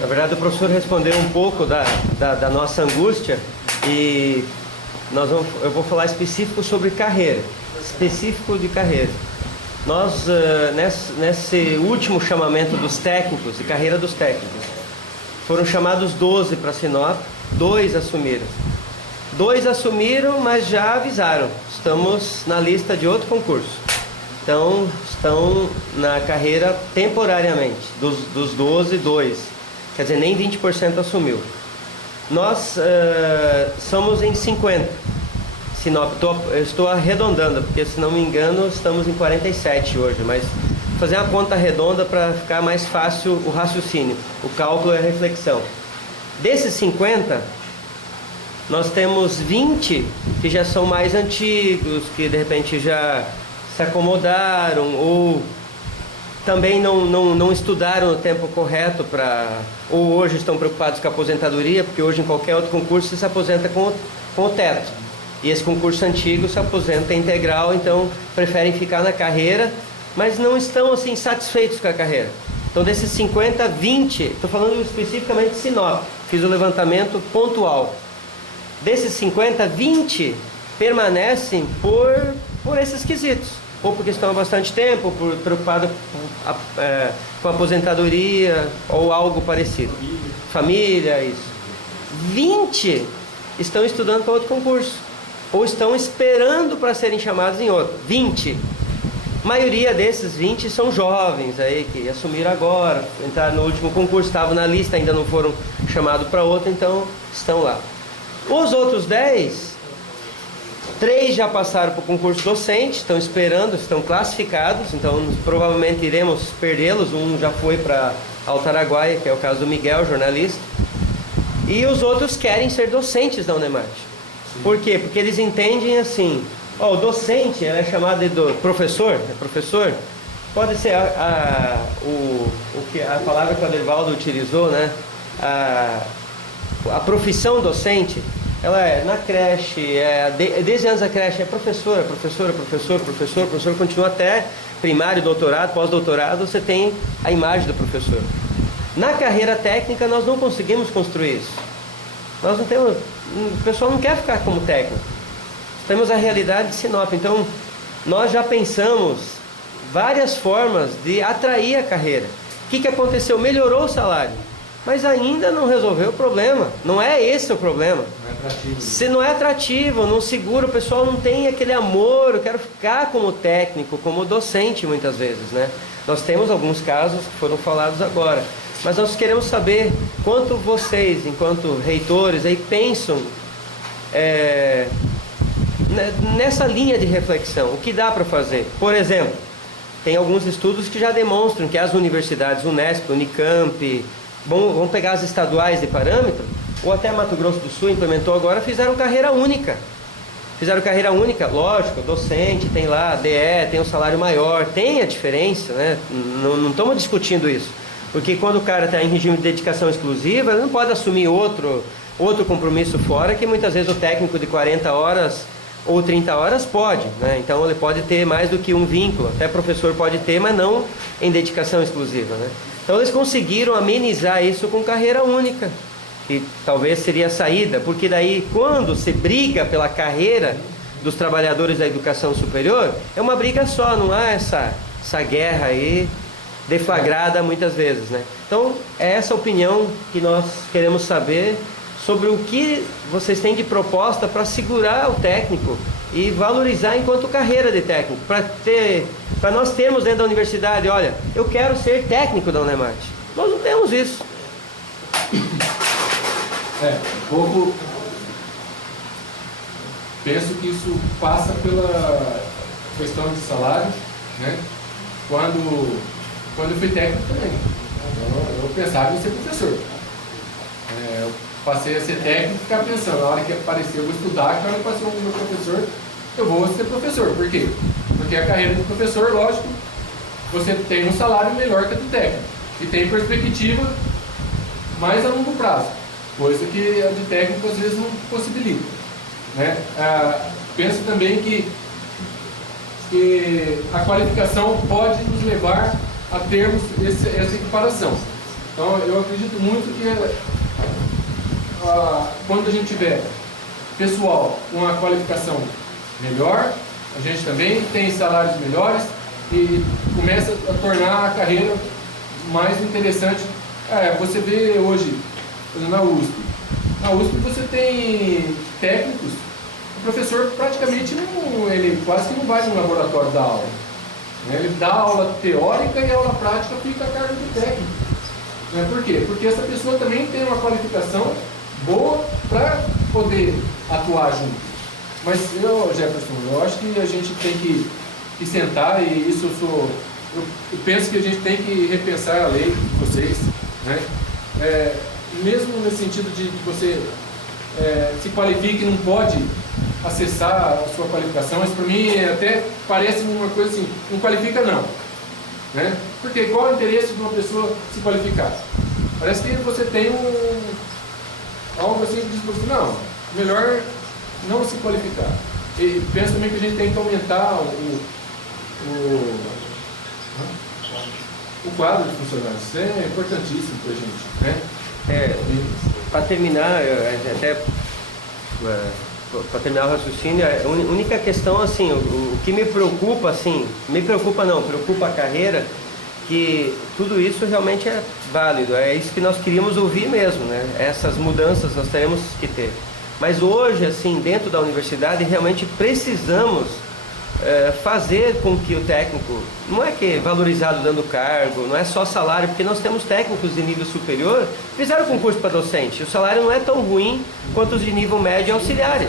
Na verdade, o professor respondeu um pouco da nossa angústia e eu vou falar específico sobre carreira, específico de carreira. Nós, nesse último chamamento dos técnicos, de carreira dos técnicos, foram chamados 12 para Sinop, 2 assumiram. 2 assumiram, mas já avisaram, estamos na lista de outro concurso. Então, estão na carreira temporariamente, dos 12, 2. Quer dizer, nem 20% assumiu. Nós somos em 50. Sinop, eu estou arredondando, porque se não me engano estamos em 47 hoje, mas vou fazer uma conta redonda para ficar mais fácil o raciocínio, o cálculo e a reflexão. Desses 50, nós temos 20 que já são mais antigos, que de repente já se acomodaram ou também não estudaram no tempo correto ou hoje estão preocupados com a aposentadoria, porque hoje em qualquer outro concurso você se aposenta com o teto. E esse concurso antigo se aposenta integral, então preferem ficar na carreira, mas não estão assim satisfeitos com a carreira. Então desses 50, 20, estou falando especificamente de Sinop, fiz o levantamento pontual. Desses 50, 20 permanecem por esses quesitos. Ou porque estão há bastante tempo, por preocupado com a aposentadoria ou algo parecido. Família, isso. 20 estão estudando para outro concurso. Ou estão esperando para serem chamados em outro. 20. A maioria desses 20 são jovens aí, que assumiram agora, entraram no último concurso, estavam na lista, ainda não foram chamados para outro, então estão lá. Os outros 10, 3 já passaram para o concurso docente, estão esperando, estão classificados, então provavelmente iremos perdê-los. Um já foi para Alto Araguaia, que é o caso do Miguel, jornalista. E os outros querem ser docentes da UNEMAT. Por quê? Porque eles entendem assim, o docente é chamado de professor, pode ser a palavra que o Adevaldo utilizou, né? A profissão docente, ela é na creche, 10 anos a creche é professor, continua até primário, doutorado, pós-doutorado, você tem a imagem do professor. Na carreira técnica nós não conseguimos construir isso. Nós não temos, o pessoal não quer ficar como técnico. Temos a realidade de Sinop. Então, nós já pensamos várias formas de atrair a carreira. O que aconteceu? Melhorou o salário, mas ainda não resolveu o problema. Não é esse o problema. Não é atrativo. Se não é atrativo, não segura, o pessoal não tem aquele amor, eu quero ficar como técnico, como docente muitas vezes, né? Nós temos alguns casos que foram falados agora. Mas nós queremos saber quanto vocês, enquanto reitores, aí pensam nessa linha de reflexão. O que dá para fazer? Por exemplo, tem alguns estudos que já demonstram que as universidades, Unesp, Unicamp, vamos pegar as estaduais de parâmetro, ou até Mato Grosso do Sul implementou agora, fizeram carreira única. Lógico, docente, tem lá, DE, tem um salário maior, tem a diferença, né? Não estamos discutindo isso. Porque quando o cara está em regime de dedicação exclusiva, ele não pode assumir outro compromisso fora, que muitas vezes o técnico de 40 horas ou 30 horas pode, né? Então ele pode ter mais do que um vínculo, até professor pode ter, mas não em dedicação exclusiva, né? Então eles conseguiram amenizar isso com carreira única, que talvez seria a saída, porque daí quando se briga pela carreira dos trabalhadores da educação superior, é uma briga só, não há essa guerra aí deflagrada muitas vezes, né? Então, é essa opinião que nós queremos saber sobre o que vocês têm de proposta para segurar o técnico e valorizar enquanto carreira de técnico, para nós termos dentro da universidade, olha, eu quero ser técnico da UNEMAT. Nós não temos isso. Um pouco penso que isso passa pela questão de salário, né? Quando eu fui técnico também, eu pensava em ser professor. Eu passei a ser técnico e ficar pensando, na hora que aparecer eu vou estudar, quando eu passei o meu professor, eu vou ser professor. Por quê? Porque a carreira do professor, lógico, você tem um salário melhor que a do técnico e tem perspectiva mais a longo prazo, coisa que a de técnico às vezes não possibilita, né? Penso também que a qualificação pode nos levar a termos essa equiparação. Então, eu acredito muito que quando a gente tiver pessoal com uma qualificação melhor, a gente também tem salários melhores e começa a tornar a carreira mais interessante. Você vê hoje, por exemplo, na USP você tem técnicos, o professor praticamente ele quase que não vai no laboratório dar aula. Ele dá aula teórica e a aula prática fica a cargo do técnico. Por quê? Porque essa pessoa também tem uma qualificação boa para poder atuar junto. Mas Jefferson, eu acho que a gente tem que sentar, e isso eu penso que a gente tem que repensar a lei de vocês, né? Mesmo nesse sentido de que você se qualifique e não pode acessar a sua qualificação, mas para mim até parece uma coisa assim, não qualifica não, né? Porque qual é o interesse de uma pessoa se qualificar? Parece que você tem algo assim que diz para você, não, melhor não se qualificar. E penso também que a gente tem que aumentar o quadro de funcionários. Isso é importantíssimo para a gente, né? Para terminar, para terminar o raciocínio, a única questão, assim, o que me preocupa, preocupa a carreira, que tudo isso realmente é válido, é isso que nós queríamos ouvir mesmo, né? Essas mudanças nós teremos que ter. Mas hoje, assim, dentro da universidade, realmente precisamos fazer com que o técnico, não é que é valorizado dando cargo, não é só salário, porque nós temos técnicos de nível superior, fizeram concurso para docente, o salário não é tão ruim quanto os de nível médio e auxiliares,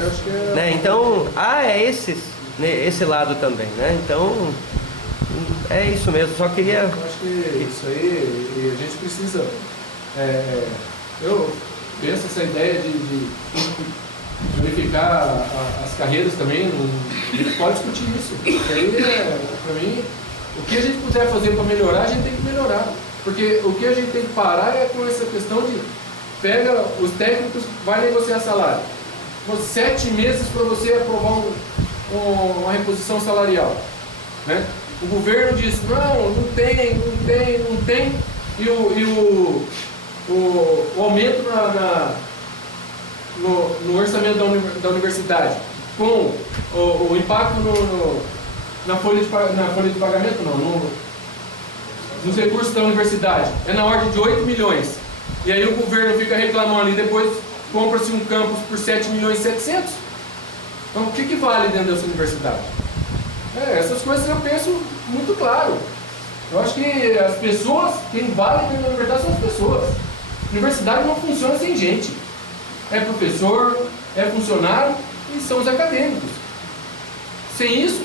né? Então, esse lado também, né? Então, é isso mesmo, só queria... Eu acho que isso aí, a gente precisa... eu penso essa ideia de unificar as carreiras também, a gente pode discutir isso. Isso aí, para mim, o que a gente puder fazer para melhorar, a gente tem que melhorar. Porque o que a gente tem que parar é com essa questão de pega os técnicos, vai negociar salário. 7 meses para você aprovar uma reposição salarial, né? O governo diz, não tem, e o aumento no orçamento da universidade, com o impacto na folha de pagamento, nos recursos da universidade, é na ordem de 8 milhões. E aí o governo fica reclamando e depois compra-se um campus por 7 milhões e 700. Então o que vale dentro dessa universidade? Essas coisas eu penso muito claro. Eu acho que as pessoas, quem vale dentro da universidade são as pessoas. A universidade não funciona sem gente. É professor, é funcionário e são os acadêmicos. Sem isso,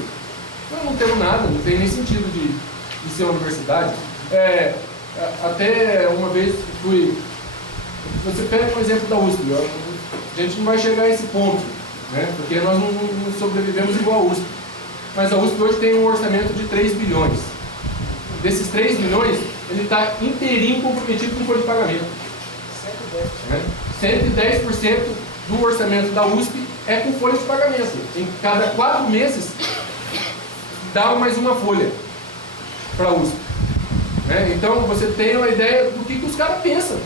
nós não temos nada, não tem nem sentido de ser uma universidade. Até uma vez você pega um exemplo da USP, a gente não vai chegar a esse ponto, né? Porque nós não sobrevivemos igual a USP. Mas a USP hoje tem um orçamento de 3 bilhões. Desses 3 bilhões, ele está inteirinho comprometido com folha de pagamento. 110% do orçamento da USP é com folha de pagamento. Em cada 4 meses, dá mais uma folha para a USP. Então, você tem uma ideia do que os caras pensam.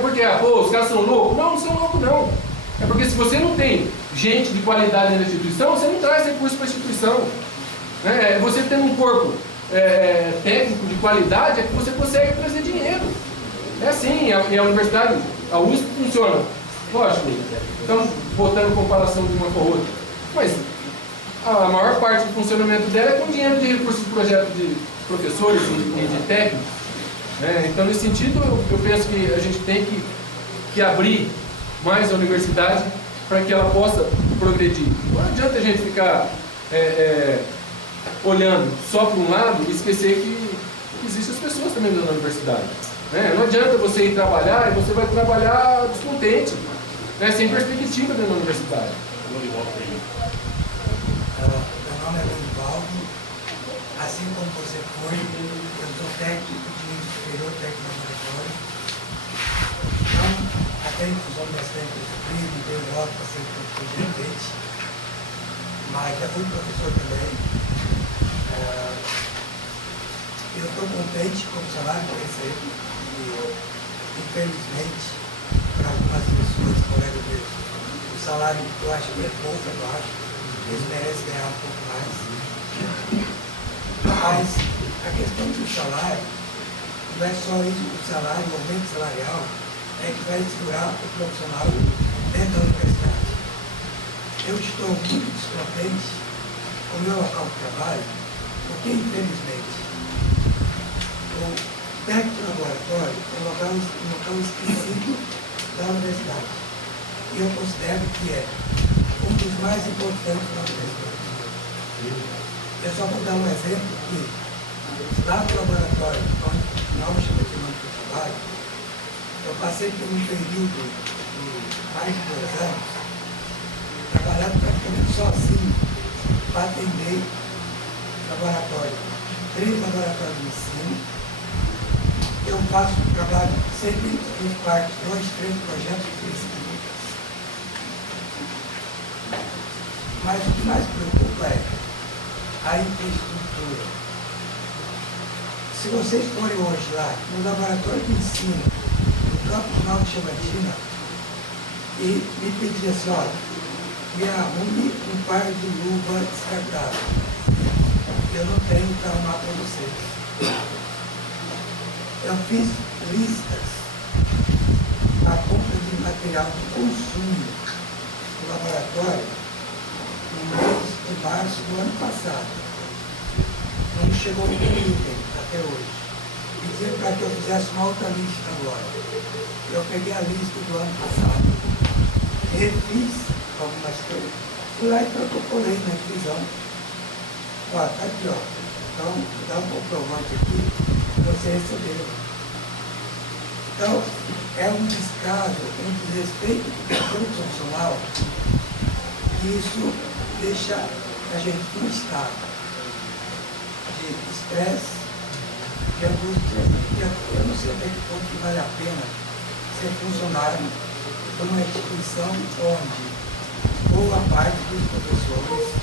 Porque, os caras são loucos? Não são loucos, não. É porque se você não tem gente de qualidade na instituição, você não traz recurso para a instituição. Você tendo um corpo técnico de qualidade, é que você consegue trazer dinheiro. É assim, e a universidade, a USP funciona. Lógico, estamos botando comparação de uma com a outra. Mas a maior parte do funcionamento dela é com dinheiro de recursos de projeto de professores e de técnicos. Então, nesse sentido, eu penso que a gente tem que abrir mais a universidade para que ela possa progredir. Não adianta a gente ficar olhando só para um lado e esquecer que existem as pessoas também dentro da universidade. Não adianta você ir trabalhar e você vai trabalhar descontente, sem perspectiva dentro da universidade. Meu nome é Lorivaldo. Assim como você foi, eu sou técnico de nível superior, técnico laboratório. Não até infusão das técnicas supridas, não tenho voto para ser professor de repente, mas já fui professor também. Eu estou contente com o salário que eu recebo. E, infelizmente, para algumas pessoas, colegas meus, o salário eu acho que é pouco, eu acho. Eles merecem ganhar um pouco mais. Mas a questão do salário, não é só isso, o salário, o aumento salarial, é que vai segurar o profissional dentro da universidade. Eu estou muito descontente com o meu local de trabalho, porque, infelizmente, o técnico de laboratório é um local esquecido da universidade. E eu considero que é um dos mais importantes da universidade. Eu só vou dar um exemplo que, lá no laboratório, onde nós chamamos de trabalho, eu passei por um período de mais de 2 anos, trabalhando praticamente sozinho para atender laboratório, 3 laboratórios de ensino. Eu faço trabalho sempre em parte, 2, 3 projetos de pesquisa. Mas o que mais preocupa é a infraestrutura. Se vocês forem hoje lá no laboratório de ensino, no campus Nova Chavantina, e me pedir assim, olha, me arrume um par de luva descartável. Eu não tenho para arrumar para vocês. Eu fiz listas para compra de material de consumo no laboratório no mês de março do ano passado. Não chegou nenhum item até hoje. Pediram para que eu fizesse uma outra lista agora. Eu peguei a lista do ano passado, refiz algumas coisas, fui lá e protocolei na revisão. Ó, tá aqui, ó. Então, dá um comprovante aqui para você receber. Então, é um descaso, um desrespeito pelo profissional, que isso deixa a gente num estado de estresse, de angústia, eu não sei até que ponto que vale a pena ser funcionário de uma instituição onde boa parte dos professores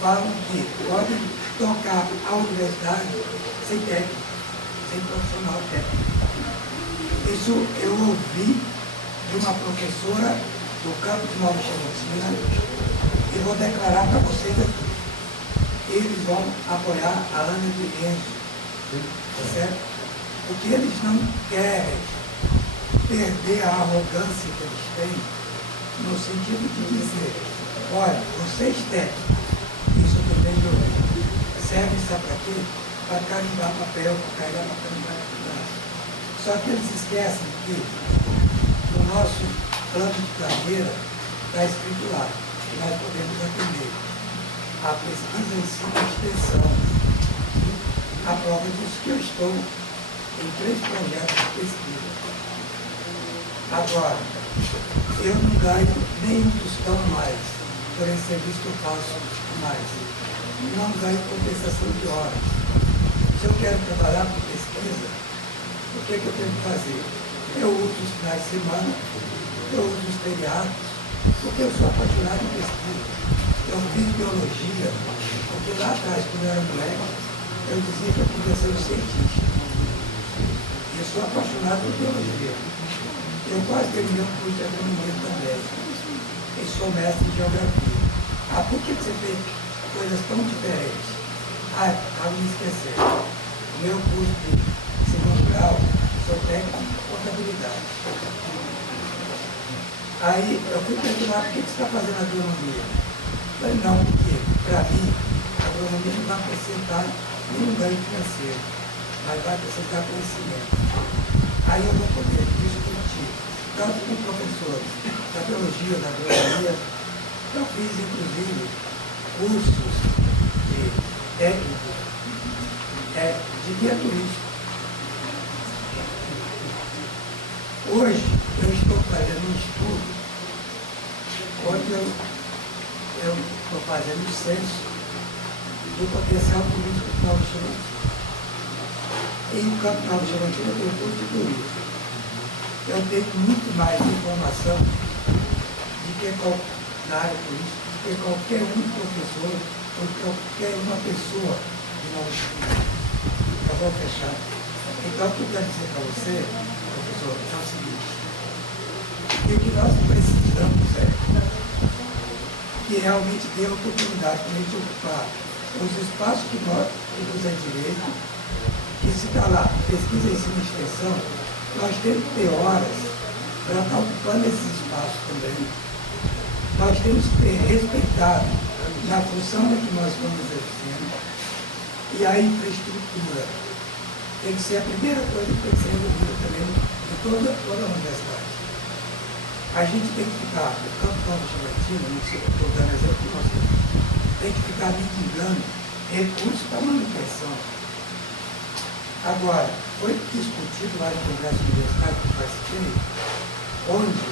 falam que podem tocar a universidade sem técnico, sem profissional técnico. Isso eu ouvi de uma professora do campus de Nova Chavantina e vou declarar para vocês aqui. Eles vão apoiar a Ana de Enzo, tá certo? Porque eles não querem perder a arrogância que eles têm no sentido de dizer, olha, vocês técnicos, isso eu também de ouvir, serve, sabe para quê? Para carimbar papel, para carregar papel no braço. Só que eles esquecem que no nosso plano de carreira está escrito lá, que nós podemos atender a pesquisa, ensino e extensão. A prova disso que eu estou em 3 projetos de pesquisa. Agora, eu não ganho nem um tostão a mais por esse serviço que eu faço mais. Não ganho compensação de horas. Se eu quero trabalhar com pesquisa, o que eu tenho que fazer? Eu uso os finais de semana, eu uso os feriados, porque eu sou apaixonado em pesquisa. Eu fiz biologia, porque lá atrás, quando eu era moleque, eu dizia que eu podia ser um cientista. Eu sou apaixonado por biologia. Eu quase terminei um curso de agronomia também. E sou mestre em geografia. Ah, por que você fez coisas tão diferentes? Ah, estava me esquecendo. O meu curso de segundo grau, sou técnico de contabilidade. Aí eu fui perguntar, por que você está fazendo agronomia? Eu falei, não, porque para mim, a agronomia não vai acrescentar nenhum ganho financeiro, mas vai acrescentar conhecimento. Aí eu vou poder discutir, tanto com professores da biologia, da agronomia, eu fiz inclusive cursos de técnico de guia turístico. Hoje eu estou fazendo um estudo onde eu estou fazendo o censo do potencial turístico de Nova Chavantina. E o Campo Nova Chavantina tem um curso de turismo. Eu tenho muito mais informação na área turística do que qualquer um professor ou qualquer uma pessoa de Nova Chavantina. vou fechar. Então, o que eu quero dizer para você, professor, é o seguinte, que o que nós precisamos é que realmente dê oportunidade para a gente ocupar os espaços que nos é direito, que se está lá, pesquisa, ensino e extensão, nós temos que ter horas para estar ocupando esses espaços também. Nós temos que ter respeitado na função que nós estamos exercendo, e a infraestrutura tem que ser a primeira coisa que tem que ser resolvida também em toda a universidade. A gente tem que ficar, o Campo Novo Chavantina, não sei, estou dando exemplo que nós temos, tem que ficar mitigando recursos para manutenção. Agora, foi discutido lá no Congresso Universitário que participei, onde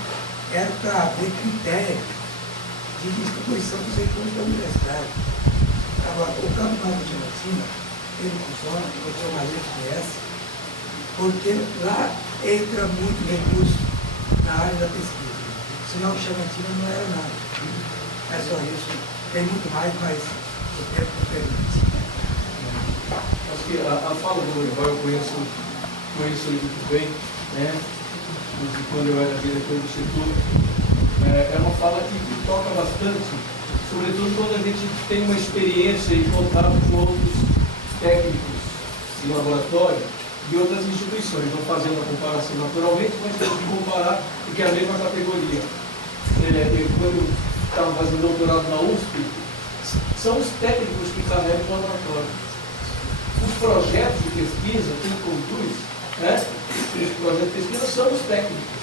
era para haver critérios de distribuição dos recursos da universidade. Agora, o Campo Novo Chavantina, ele funciona, o professor Maria conhece, porque lá entra muito recurso na área da pesquisa. Senão o Chavantina não era nada. É só isso. Tem muito mais, mas o tempo não permite. Acho que a fala do Lorival eu conheço ele muito bem, né? Quando eu era diretor do Instituto. É uma fala que toca bastante, sobretudo quando a gente tem uma experiência e contato com outros técnicos de laboratório de outras instituições, não fazendo a comparação naturalmente, mas temos que comparar, porque é a mesma categoria. Quando eu estava fazendo doutorado na USP, são os técnicos que carregam o laboratório. Os projetos de pesquisa, quem conduz, né, os projetos de pesquisa são os técnicos.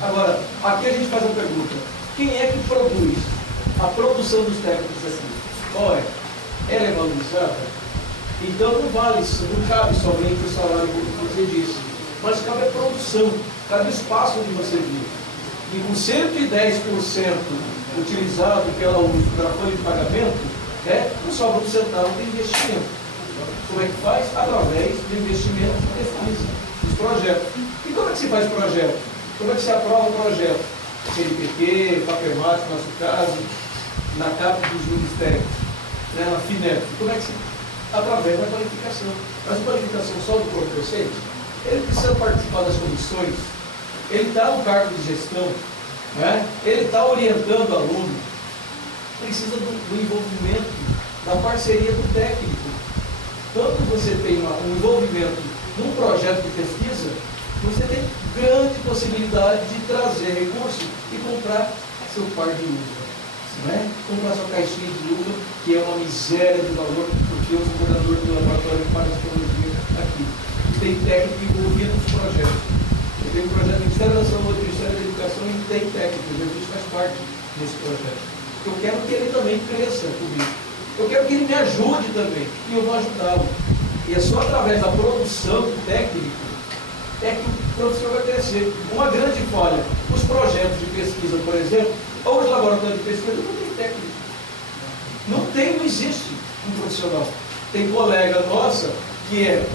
Agora, aqui a gente faz uma pergunta: quem é que produz a produção dos técnicos aqui? Olha, ela é valorizada? Então não vale, não cabe somente o salário que você disse, mas cabe a produção, cabe o espaço onde você vive. E com 110% utilizado pela USP para folha de pagamento, né, não sobra um centavo de investimento. Como é que faz? Através de investimento de pesquisa, dos projetos. E como é que se faz projeto? Como é que se aprova o projeto? CNPq, PAPERMAT, no nosso caso, na CAP dos ministérios, né, na FINEP. Como é que se... Através da qualificação. Mas a qualificação só do corpo docente, ele precisa participar das comissões, ele está no cargo de gestão, né? Ele está orientando o aluno, precisa do envolvimento, da parceria do técnico. Quando você tem um envolvimento num projeto de pesquisa, você tem grande possibilidade de trazer recursos e comprar seu par de uva. Né? Comprar sua caixinha de uva, que é uma miséria de valor, porque eu sou coordenador do laboratório de parasitologia aqui. Tem técnico envolvido nos projetos. Eu tenho um projeto do Ministério da Saúde, do Ministério da Educação e tem técnico. O Jesus faz parte desse projeto. Eu quero que ele também cresça comigo. Eu quero que ele me ajude também. E eu vou ajudá-lo. E é só através da produção do técnico é que o professor vai crescer. Uma grande falha, os projetos de pesquisa, por exemplo, ou os laboratórios de pesquisa, não tem técnico. Não existe um profissional. Tem colega nossa que é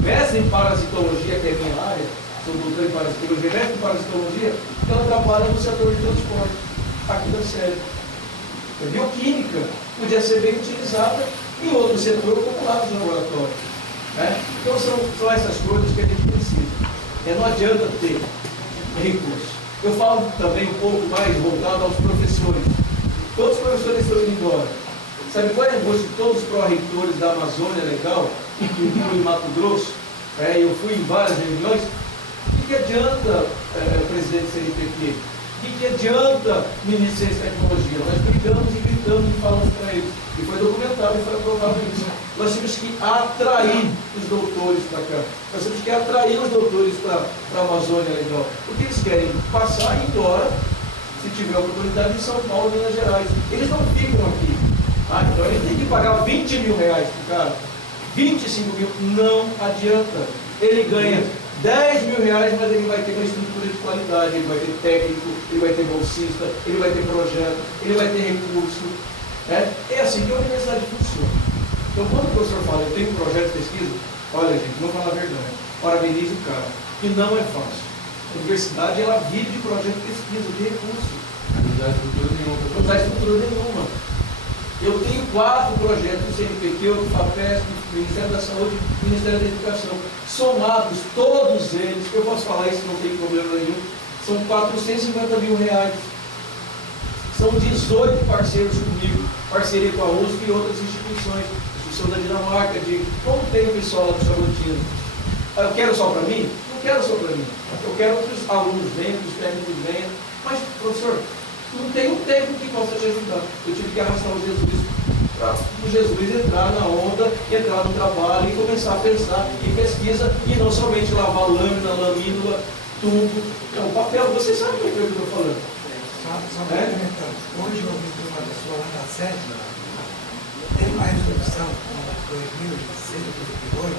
mestre em parasitologia, que é a minha área, sou doutor em parasitologia, mestre em parasitologia, ela trabalha no setor de transporte, aqui da série. A bioquímica podia ser bem utilizada em outro setor, como lá nos laboratórios. Né? Então são essas coisas que a gente precisa. Não adianta ter recursos. Eu falo também um pouco mais voltado aos professores. Todos os professores estão indo embora. Sabe qual é a angústia de todos os pró-reitores da Amazônia Legal, incluindo em Mato Grosso? Eu fui em várias reuniões. O que adianta, presidente do CNPq? O que adianta ministro de Ciência e Tecnologia? Nós brigamos e gritamos e falamos para eles. E foi documentado e foi aprovado isso. Nós temos que atrair os doutores para cá. Nós temos que atrair os doutores para a Amazônia Legal. Porque eles querem passar e ir embora, se tiver oportunidade, em São Paulo, Minas Gerais. Eles não ficam aqui. Então eles têm que pagar 20 mil reais para o cara. 25 mil. Não adianta. Ele ganha 10 mil reais, mas ele vai ter uma estrutura de qualidade, ele vai ter técnico, ele vai ter bolsista, ele vai ter projeto, ele vai ter recurso. É assim que a universidade funciona. Então, quando o professor fala, eu tenho um projeto de pesquisa, olha, gente, vamos falar a verdade. Parabenize o cara, que não é fácil. A universidade, ela vive de projeto de pesquisa, de recurso. Não dá estrutura nenhuma. Não dá estrutura nenhuma. Eu tenho 4 projetos do CNPq, do FAPESP, do Ministério da Saúde e do Ministério da Educação. Somados, todos eles, eu posso falar isso, não tem problema nenhum, são 450 mil reais. São 18 parceiros comigo, parceria com a USP e outras instituições, instituição da Dinamarca, como tem o pessoal lá do Chamontino. Eu quero só para mim? Não quero só para mim. Eu quero que os alunos venham, que os técnicos venham. Mas, professor, não tem um técnico que possa te ajudar. Eu tive que arrastar o Jesus para o Jesus entrar na onda, entrar no trabalho e começar a pensar em pesquisa e não somente lavar lâmina, lamínula, tubo. Não, papel, você sabe o que eu estou falando. Só complementando. Hoje eu ouvi de uma pessoa lá da sede, tem uma resolução, como 2006, 2008,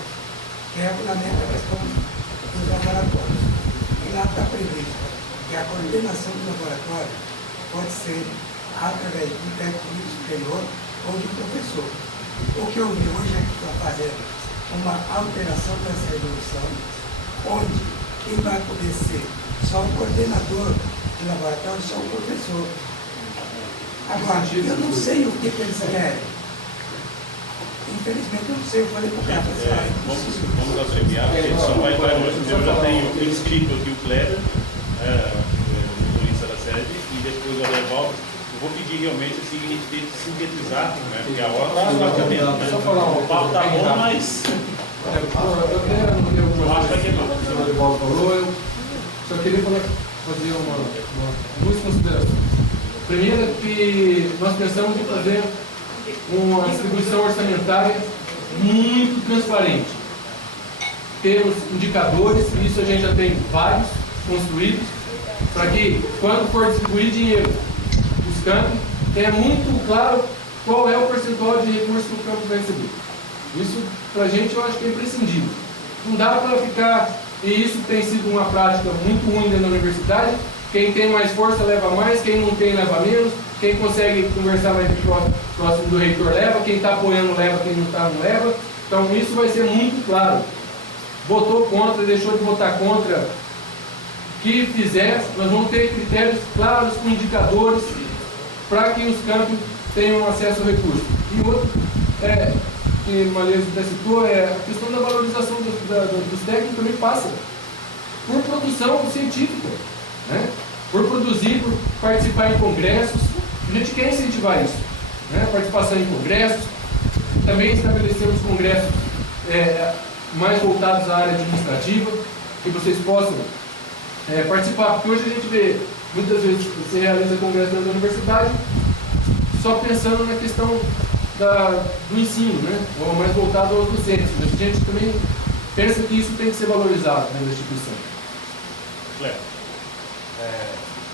que regulamenta a questão dos laboratórios. E lá está previsto que a coordenação do laboratório pode ser através de um técnico superior ou de um professor. O que eu vi hoje é que estão fazendo uma alteração dessa resolução, onde quem vai poder ser só o coordenador do laboratório, só o professor. Agora, eu não sei o que eles querem. Infelizmente eu não sei, eu falei para o cara, vamos abreviar, a gente só vai hoje, eu já tenho inscrito aqui o Kleber, o motorista da sede, e depois o Adevaldo. Eu vou pedir realmente assim, a gente tem que sintetizar, né? Porque a hora está praticamente, né? Só falar O papo tá bom, mas eu acho que vai quebrar. o Adevaldo falou, eu só queria fazer duas considerações. Primeiro é que nós pensamos em fazer uma distribuição orçamentária muito transparente. Temos indicadores, e isso a gente já tem vários construídos, para que quando for distribuir dinheiro dos campos, tenha muito claro qual é o percentual de recursos que o campo vai receber. Isso, para a gente, eu acho que é imprescindível. Não dá para ficar, e isso tem sido uma prática muito ruim dentro da universidade, quem tem mais força leva mais, quem não tem leva menos, quem consegue conversar mais próximo do reitor leva, quem está apoiando leva, quem não está não leva. Então isso vai ser muito claro. Votou contra, deixou de votar contra, o que fizer, nós vamos ter critérios claros com indicadores para que os campos tenham acesso ao recurso. E outro, que o Malheiro até citou, é a questão da valorização dos técnicos também passa por produção científica, né? Por produzir, por participar em congressos. A gente quer incentivar isso, né? Participação em congressos. Também estabelecemos congressos mais voltados à área administrativa, que vocês possam participar, porque hoje a gente vê, muitas vezes você realiza congresso dentro da universidade só pensando na questão do ensino, né? Ou mais voltado aos docentes, mas a gente também pensa que isso tem que ser valorizado dentro da instituição. Cleber.